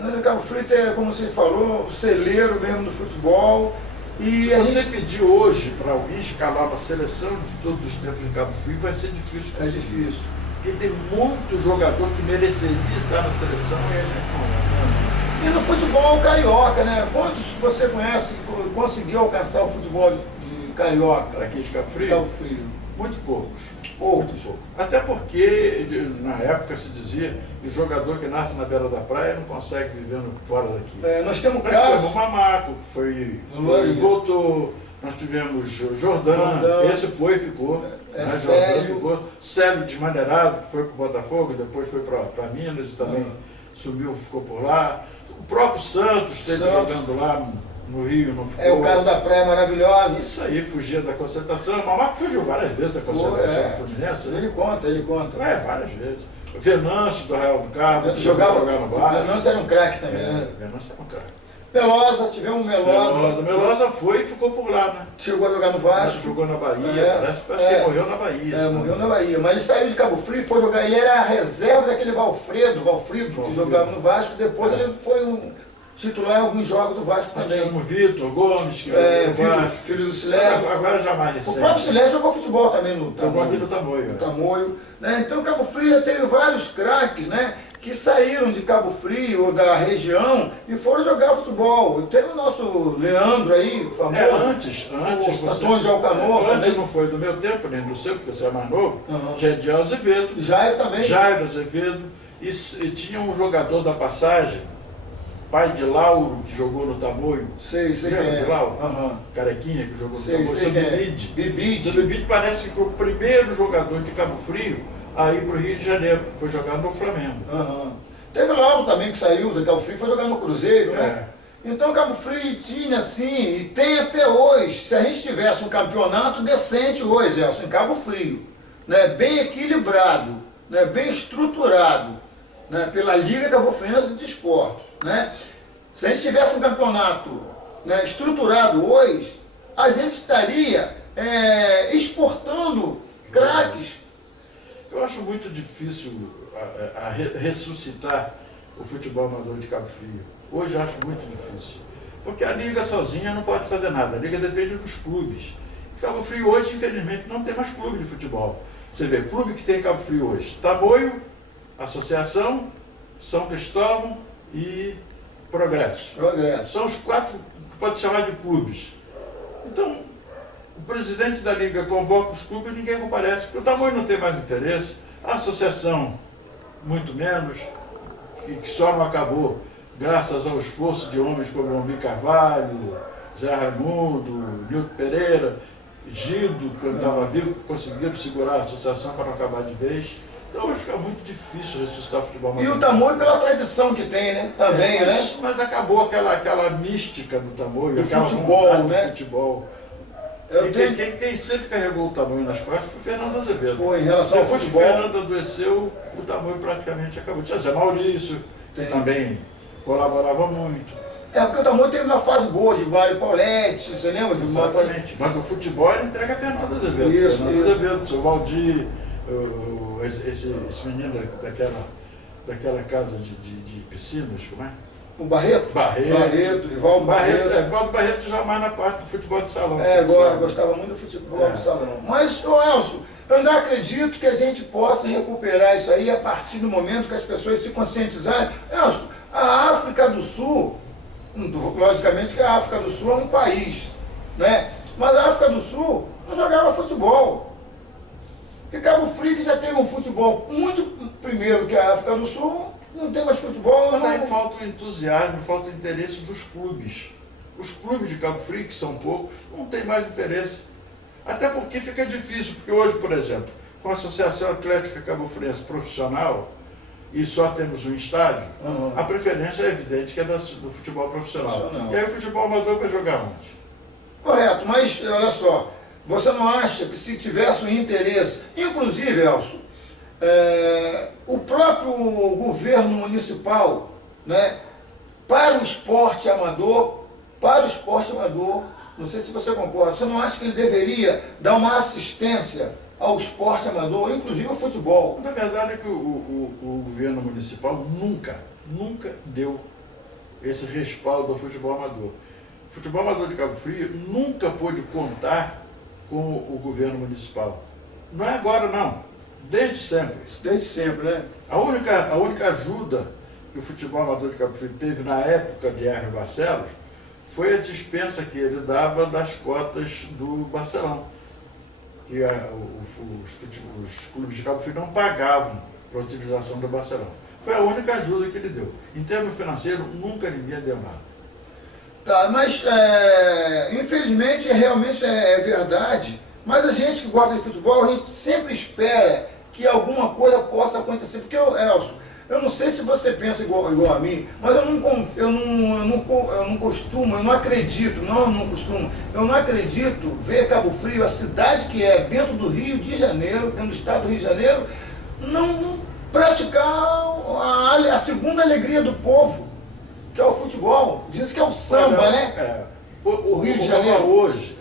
No Cabo Frio é, como você falou, o celeiro mesmo do futebol. E se você pedir hoje para alguém escalar uma seleção de todos os tempos de Cabo Frio, vai ser difícil conseguir. É difícil. Porque tem muito jogador que mereceria estar na seleção e a gente não. E no futebol carioca, né? Quantos você conhece conseguiu alcançar o futebol de carioca? Aqui de Cabo Frio? Cabo Frio. Muito poucos. Poucos. Muito pouco. Até porque, na época, se dizia que o jogador que nasce na beira da praia não consegue viver fora daqui. Nós temos Nós tivemos casos. o Mamaco, que foi voltou. Nós tivemos Jordão, esse foi e ficou. Célio Desmaneirado, que foi para o Botafogo, depois foi para Minas e também subiu, ficou por lá. O próprio Santos esteve jogando lá no Rio, não ficou. O caso da Praia Maravilhosa. Isso aí, fugia da concentração. O Mamaco fugiu várias vezes da concentração do Fluminense. Ele conta. Várias vezes. O Venâncio do Real do Cabo, que jogava no Vasco. O Venâncio era um craque também, né? O Venâncio era um craque. Melosa, tivemos um Melosa. Melosa foi e ficou por lá, né? Chegou a jogar no Vasco. Jogou na Bahia, parece que morreu na Bahia. Morreu na Bahia. Mas ele saiu de Cabo Frio e foi jogar. Ele era a reserva daquele Valfrido, que jogava no Vasco. Depois ele foi titular em alguns jogos do Vasco também. Tínhamos Vitor Gomes, que jogou no Vasco. Filho do Silésio. Agora já mais recente. O próprio Silésio jogou futebol também no Tamoio. Jogou aqui no Tamoio. Tamoio, né? Então Cabo Frio já teve vários craques, né? Que saíram de Cabo Frio ou da região e foram jogar futebol. Teve o nosso Leandro aí, famoso. Antes o Antônio de Alcanor. Antes não foi do meu tempo, nem do seu, porque você é mais novo. Gediel Azevedo. Jairo também. Jairo Azevedo. E tinha um jogador da Passagem, pai de Lauro, que jogou no Tamoio. Sei Lembra quem é. de Lauro? Carequinha, que jogou no Tamoio. Seu Bibide. O Bibide parece que foi o primeiro jogador de Cabo Frio a ir para o Rio de Janeiro. Foi jogar no Flamengo. Teve Lauro também que saiu do Cabo Frio e foi jogar no Cruzeiro, né? Então Cabo Frio tinha assim, e tem até hoje, se a gente tivesse um campeonato decente hoje, Elson, em Cabo Frio, né, bem equilibrado, né, bem estruturado, né, pela Liga Cabo-Friense de Esportes, né? Se a gente tivesse um campeonato, né, estruturado hoje, a gente estaria exportando craques. Eu acho muito difícil ressuscitar o futebol amador de Cabo Frio. Hoje eu acho muito difícil. Porque a Liga sozinha não pode fazer nada. A Liga depende dos clubes. Cabo Frio hoje, infelizmente, não tem mais clube de futebol. Você vê, clube que tem em Cabo Frio hoje: Tamoio, Associação, São Cristóvão e Progresso. São os 4 que pode chamar de clubes. Então, o presidente da Liga convoca os clubes e ninguém comparece, porque o Tamoio não tem mais interesse, a associação muito menos, que só não acabou graças ao esforço de homens como Almir Carvalho, Zé Raimundo, Nilton Pereira, Gido, que estava vivo, que conseguiram segurar a associação para não acabar de vez. Então vai ficar muito difícil ressuscitar o futebol amador. E o Tamoio pela tradição que tem, né? Também, né? Mas acabou aquela mística do Tamoio, do aquela futebol, né? Do futebol. Quem sempre carregou o Tamoio nas costas foi Fernando Azevedo. Foi, em relação ao depois que futebol. Fernando adoeceu, o Tamoio praticamente acabou. Tinha Zé Maurício, que também colaborava muito. Porque o Tamoio teve uma fase boa de Mário Pauletti, você lembra? Exatamente. Mas o futebol ele entrega a Fernando Azevedo. Fernando Azevedo, seu Valdir, esse menino daquela casa de piscinas, como é? O Barreto? Rivaldo Barreto. Rivaldo Barreto já mais na parte do futebol de salão. Agora, gostava muito do futebol de salão. Mas, Elcio, eu ainda acredito que a gente possa recuperar isso aí a partir do momento que as pessoas se conscientizarem. Elcio, a África do Sul, logicamente que a África do Sul é um país, né? Mas a África do Sul não jogava futebol. E Cabo Frio, que já teve um futebol muito primeiro que a África do Sul, não tem mais futebol. Mas aí falta o entusiasmo, falta o interesse dos clubes. Os clubes de Cabo Frio, que são poucos, não têm mais interesse. Até porque fica difícil, porque hoje, por exemplo, com a Associação Atlética Cabo-Friense Profissional, e só temos um estádio, a preferência é evidente que é do futebol profissional. E aí o futebol amador vai jogar onde? Correto, mas olha só, você não acha que se tivesse um interesse, inclusive, Elcio, o próprio governo municipal, né, para o esporte amador, não sei se você concorda, você não acha que ele deveria dar uma assistência ao esporte amador, inclusive ao futebol? Na verdade é que o governo municipal nunca deu esse respaldo ao futebol amador. O futebol amador de Cabo Frio nunca pôde contar com o governo municipal. Não é agora não, desde sempre. Desde sempre, né? A única ajuda que o futebol amador de Cabo Frio teve na época de Hermes Barcelos foi a dispensa que ele dava das cotas do Barcelão. que os clubes de Cabo Frio não pagavam para a utilização do Barcelão. Foi a única ajuda que ele deu. Em termos financeiros, nunca ninguém deu nada. Tá, mas infelizmente realmente é verdade, mas a gente que gosta de futebol, a gente sempre espera que alguma coisa possa acontecer, porque Elcio, eu não sei se você pensa igual a mim, mas eu não acredito ver Cabo Frio, a cidade que é dentro do Rio de Janeiro, dentro do estado do Rio de Janeiro, não praticar a segunda alegria do povo, que é o futebol. Diz que é o samba, né? O Rio de Janeiro. Hoje,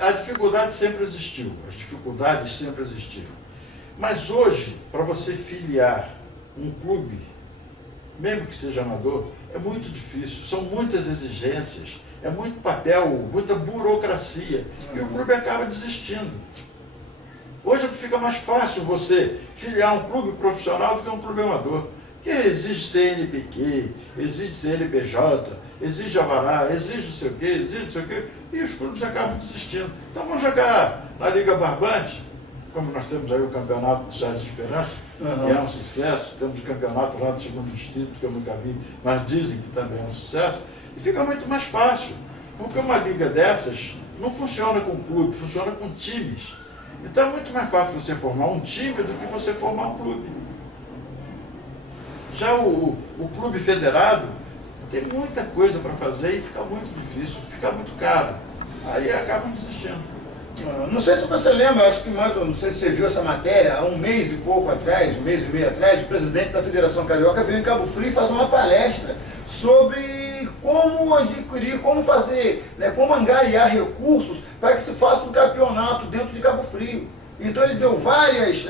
a dificuldade sempre existiu, as dificuldades sempre existiram. Mas hoje, para você filiar um clube, mesmo que seja amador, é muito difícil, são muitas exigências, é muito papel, muita burocracia, e o clube acaba desistindo. Hoje fica mais fácil você filiar um clube profissional do que um clube amador, que exige CNPq, exige CNPJ, exige Avará, exige não sei o quê, exige não sei o quê, e os clubes acabam desistindo. Então vamos jogar na Liga Barbante, como nós temos aí o campeonato do Jardim de Esperança, que é um sucesso, temos o campeonato lá do segundo distrito, que eu nunca vi, mas dizem que também é um sucesso, e fica muito mais fácil, porque uma liga dessas não funciona com clube, funciona com times. Então é muito mais fácil você formar um time do que você formar um clube. Já o clube federado tem muita coisa para fazer e fica muito difícil, fica muito caro. Aí acabam desistindo. Não sei se você lembra, acho que mais, não sei se você viu essa matéria, há um mês e pouco atrás, um mês e meio atrás, o presidente da Federação Carioca veio em Cabo Frio e faz uma palestra sobre como adquirir, como fazer, como angariar recursos para que se faça um campeonato dentro de Cabo Frio. Então ele deu várias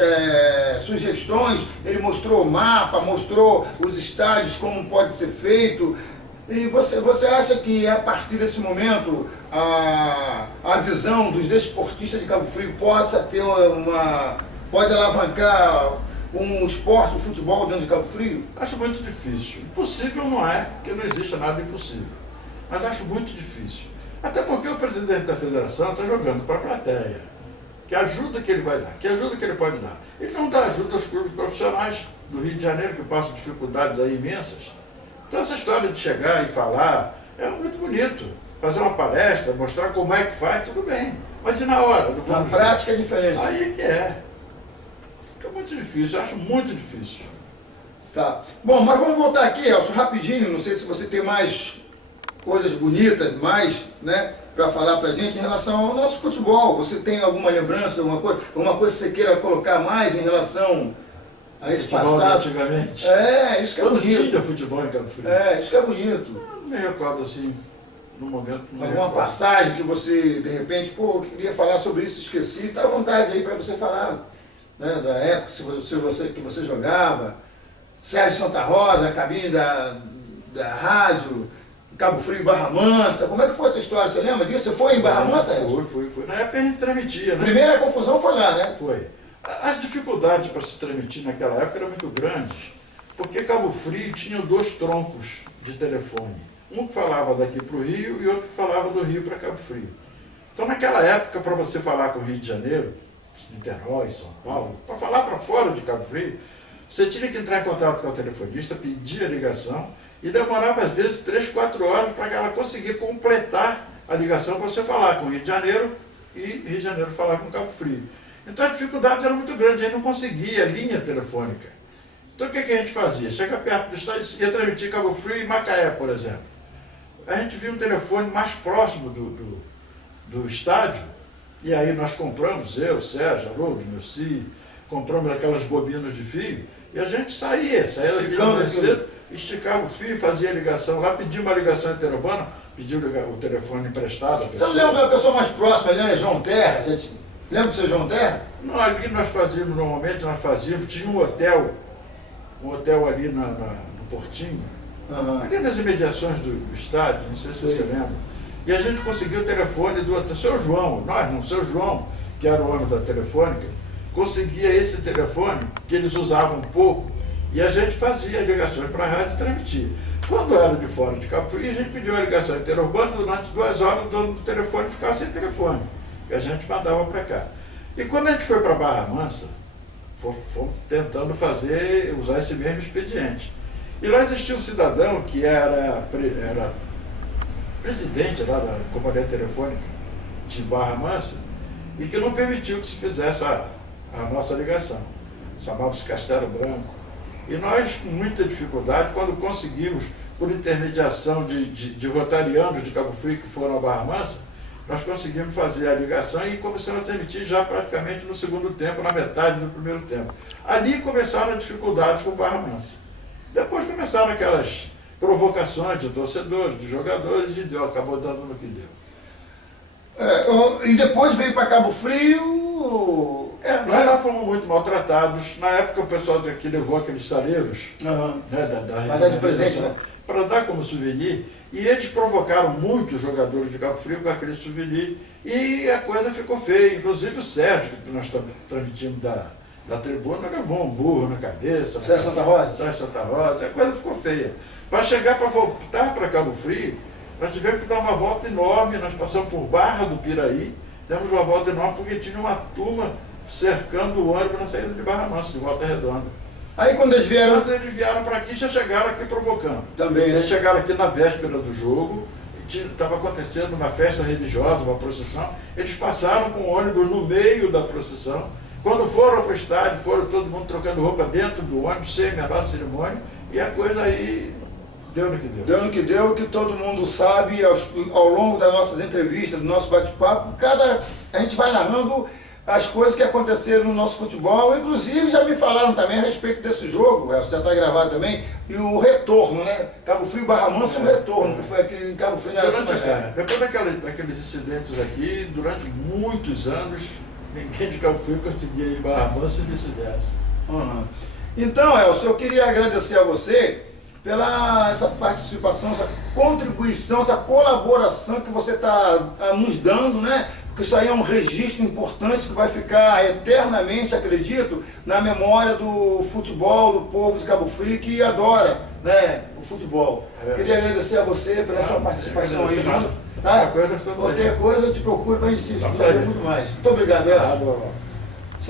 sugestões, ele mostrou o mapa, mostrou os estádios, como pode ser feito. E você acha que a partir desse momento a visão dos desportistas de Cabo Frio pode alavancar um esporte, o futebol dentro de Cabo Frio? Acho muito difícil. Impossível não é, porque não existe nada impossível. Mas acho muito difícil. Até porque o presidente da federação está jogando para a plateia. Que ajuda que ele vai dar, que ajuda que ele pode dar. Ele não dá ajuda aos clubes profissionais do Rio de Janeiro, que passam dificuldades aí imensas. Então essa história de chegar e falar é muito bonito. Fazer uma palestra, mostrar como é que faz, tudo bem. Mas e na hora? Na prática é diferente. Aí é que é. Fica muito difícil, eu acho muito difícil. Tá. Bom, mas vamos voltar aqui, Elcio, rapidinho. Não sei se você tem mais coisas bonitas, para falar pra gente em relação ao nosso futebol. Você tem alguma lembrança, alguma coisa que você queira colocar mais em relação a esse futebol passado? Antigamente. Isso que é bonito. Quando tinha futebol em Cabo Frio. Isso que é bonito. Eu não me recordo assim, no momento. Alguma passagem que você, de repente, eu queria falar sobre isso, esqueci, tá à vontade aí para você falar, da época que você jogava, Sérgio Santa Rosa, a cabine da rádio, Cabo Frio e Barra Mansa. Como é que foi essa história? Você lembra disso? Você foi em Barra Mansa? Foi. Na época a gente transmitia, né? Primeira confusão foi lá, né? Foi. As dificuldades para se transmitir naquela época eram muito grandes, porque Cabo Frio tinha 2 troncos de telefone. Um que falava daqui para o Rio e outro que falava do Rio para Cabo Frio. Então naquela época, para você falar com o Rio de Janeiro, Niterói, São Paulo, para falar para fora de Cabo Frio, você tinha que entrar em contato com o telefonista, pedir a ligação, e demorava às vezes 3, 4 horas para ela conseguir completar a ligação para você falar com o Rio de Janeiro e Rio de Janeiro falar com Cabo Frio. Então a dificuldade era muito grande, a gente não conseguia linha telefônica. Então o que a gente fazia? Chega perto do estádio, ia transmitir Cabo Frio e Macaé, por exemplo. A gente via um telefone mais próximo do estádio, e aí nós compramos, eu, Sérgio, Haroldo, Melci, compramos aquelas bobinas de fio, e a gente saía daqui de cedo, esticava o fio, fazia a ligação lá, pedia uma ligação interurbana, pediu o telefone emprestado. Você não lembra da pessoa mais próxima, ele era João Terra? Lembra do seu João Terra? Não, ali normalmente tinha um hotel ali no Portinho, ali nas imediações do estádio, não sei se você lembra. E a gente conseguiu o telefone do seu João, seu João, que era o homem da telefônica, conseguia esse telefone, que eles usavam pouco, e a gente fazia ligações para a rádio e transmitia. Quando era de fora de Cabo Frio, a gente pediu a ligação interurbana, durante 2 horas o dono do telefone ficava sem telefone. que a gente mandava para cá. E quando a gente foi para Barra Mansa, fomos tentando usar esse mesmo expediente. E lá existia um cidadão que era presidente lá da Companhia Telefônica de Barra Mansa e que não permitiu que se fizesse a nossa ligação. Chamava-se Castelo Branco. E nós, com muita dificuldade, quando conseguimos, por intermediação de rotarianos de Cabo Frio que foram a Barra Mansa, nós conseguimos fazer a ligação e começamos a transmitir já praticamente no segundo tempo, na metade do primeiro tempo. Ali começaram as dificuldades com Barra Mansa. Depois começaram aquelas provocações de torcedores, de jogadores, e acabou dando no que deu. E depois veio para Cabo Frio. Nós lá fomos muito maltratados. Na época o pessoal daqui levou aqueles saleiros, né, da de presente, né? Para dar como souvenir, e eles provocaram muito os jogadores de Cabo Frio com aquele souvenir, e a coisa ficou feia. Inclusive o Sérgio, que nós transmitimos da tribuna, levou um burro na cabeça. Sérgio Santa Rosa? Sérgio Santa Rosa, a coisa ficou feia. Para chegar, para voltar para Cabo Frio, nós tivemos que dar uma volta enorme. Nós passamos por Barra do Piraí, demos uma volta enorme porque tinha uma turma cercando o ônibus na saída de Barra Mansa, de Volta Redonda. Aí quando eles vieram... Quando eles vieram para aqui, já chegaram aqui provocando. Também, né? Eles chegaram aqui na véspera do jogo, estava acontecendo uma festa religiosa, uma procissão. Eles passaram com o ônibus no meio da procissão. Quando foram para o estádio, foram todo mundo trocando roupa dentro do ônibus, sem a menor cerimônia, e a coisa aí deu no que deu. Deu no que deu, que todo mundo sabe, ao longo das nossas entrevistas, do nosso bate-papo, a gente vai narrando as coisas que aconteceram no nosso futebol. Inclusive já me falaram também a respeito desse jogo, já está gravado também, e o retorno, né? Cabo Frio, Barra Mansa, o retorno, que foi aqui em Cabo Frio. Depois daqueles incidentes aqui, durante muitos anos, ninguém de Cabo Frio conseguia ir em Barra Mansa e vice-versa. Então, Elcio, eu queria agradecer a você pela essa participação, essa contribuição, essa colaboração que você está nos dando, né? Porque isso aí é um registro importante que vai ficar eternamente, acredito, na memória do futebol, do povo de Cabo Frio que adora, né, o futebol. Queria agradecer a você pela sua participação aí junto. Tá? Qualquer coisa eu te procuro para a gente se saber muito mais. Muito obrigado, Elcio.